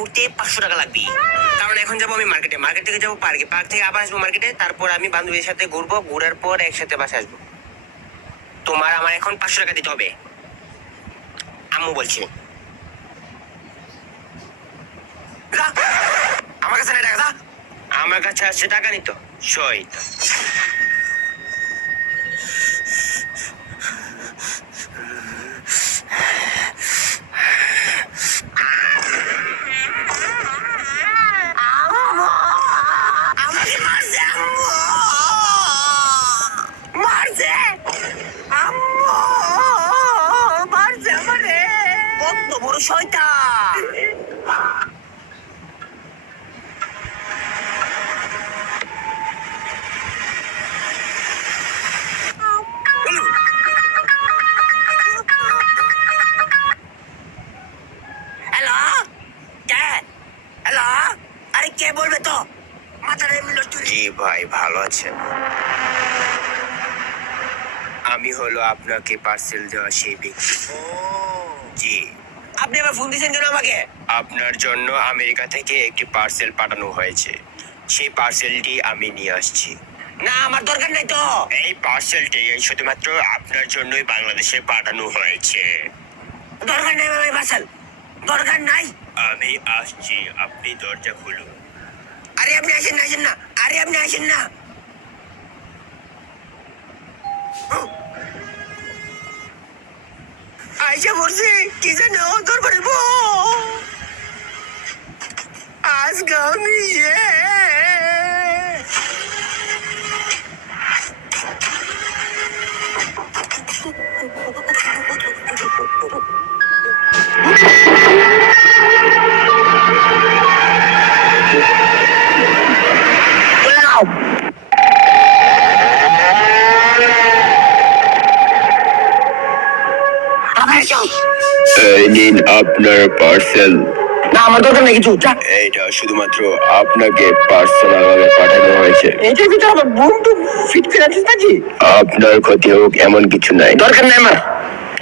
মুহূর্তে 500 টাকা লাগবে। কারণ এখন যাবো আমি মার্কেটে, মার্কেট থেকে যাবো পার্কে, পার্ক থেকে আবার আসবো মার্কেটে, তারপর আমি বান্ধবীদের সাথে ঘুরবো, ঘুরার পর একসাথে বাসায় আসবো। তোমার আমার এখন 500 টাকা দিতে হবে, আম্মু বলছে। আমার কাছে নেই টাকা। আমার কাছে আসছে টাকা নিত সই। কত বড় শয়তান! হ্যালো, কে? হ্যালো, আরে কে বলবে তো? মাথাটা এমনি নষ্ট। জি ভাই, ভালো আছেন? আমি হলো আপনাকে পার্সেল দেওয়া সেই ব্যক্তি। জি। আপনি আবার ফোন দিয়েছেন কেন আমাকে? আপনার জন্য আমেরিকা থেকে একটি পার্সেল পাঠানো হয়েছে, সেই পার্সেলটি আমি নিয়ে আসছি। না, আমার দরকার নাই তো। এই পার্সেলটি শুধুমাত্র আপনার জন্যই বাংলাদেশে পাঠানো হয়েছে। দরকার নাই ভাই পার্সেল, দরকার নাই। আমি আসছি, আপনি দরজা খুলুন। আরে আপনি আসেন না, আসেন না, আরে আপনি আসেন না। আইসা বলছি কি জানো, দরবারে আজকে আমি এই নিন আপনার পার্সেল। না, আমার দরকার নেই কিছু। এইটা শুধুমাত্র আপনাকে পার্সোনাল ভাবে পাঠানো হয়েছে। এটার ভিতরে আমার বুম টু ফিট করে আছিস নাকি? আপনার ক্ষতি হোক এমন কিছু নাই। দরকার নাই আমার,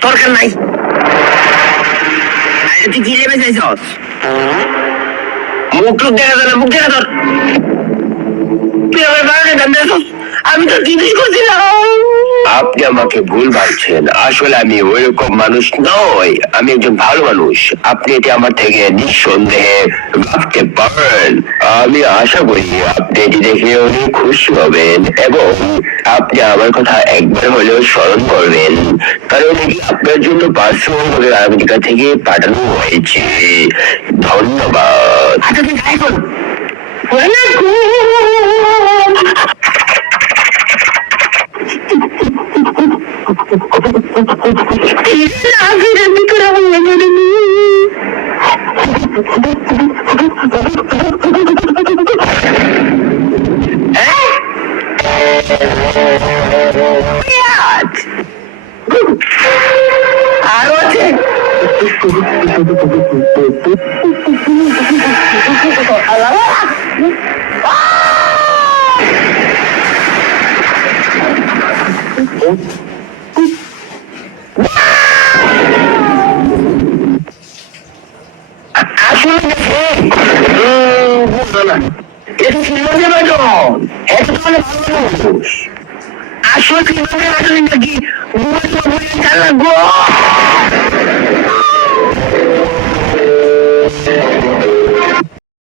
দরকার নাই। তুই কি লেবে চাইছস? মুখ টুক দেখা যায় না, মুখ দেখা ধর। তুই আমার বাগানে ধান দিয়েছস, আমি তো জিনিস করছিলাম। আপনি আমাকে ভুল ভাবছেন, আসলে আমি ওইরকম মানুষ নই, আমি একজন ভালো মানুষ। আপনি এটি আমার থেকে নিঃসন্দেহে ভাবতে পারেন। আমি আশা করি আপনি এটি দেখে অনেক খুশি হবেন এবং আপনি আমার কথা একবার হলেও স্মরণ করবেন, কারণ এটি আপনার জন্য পার্সোনাল ভাবে আমেরিকা থেকে পাঠানো হয়েছে। ধন্যবাদ। আচ্ছা তুই যাই কর। আরো আছে। আসলে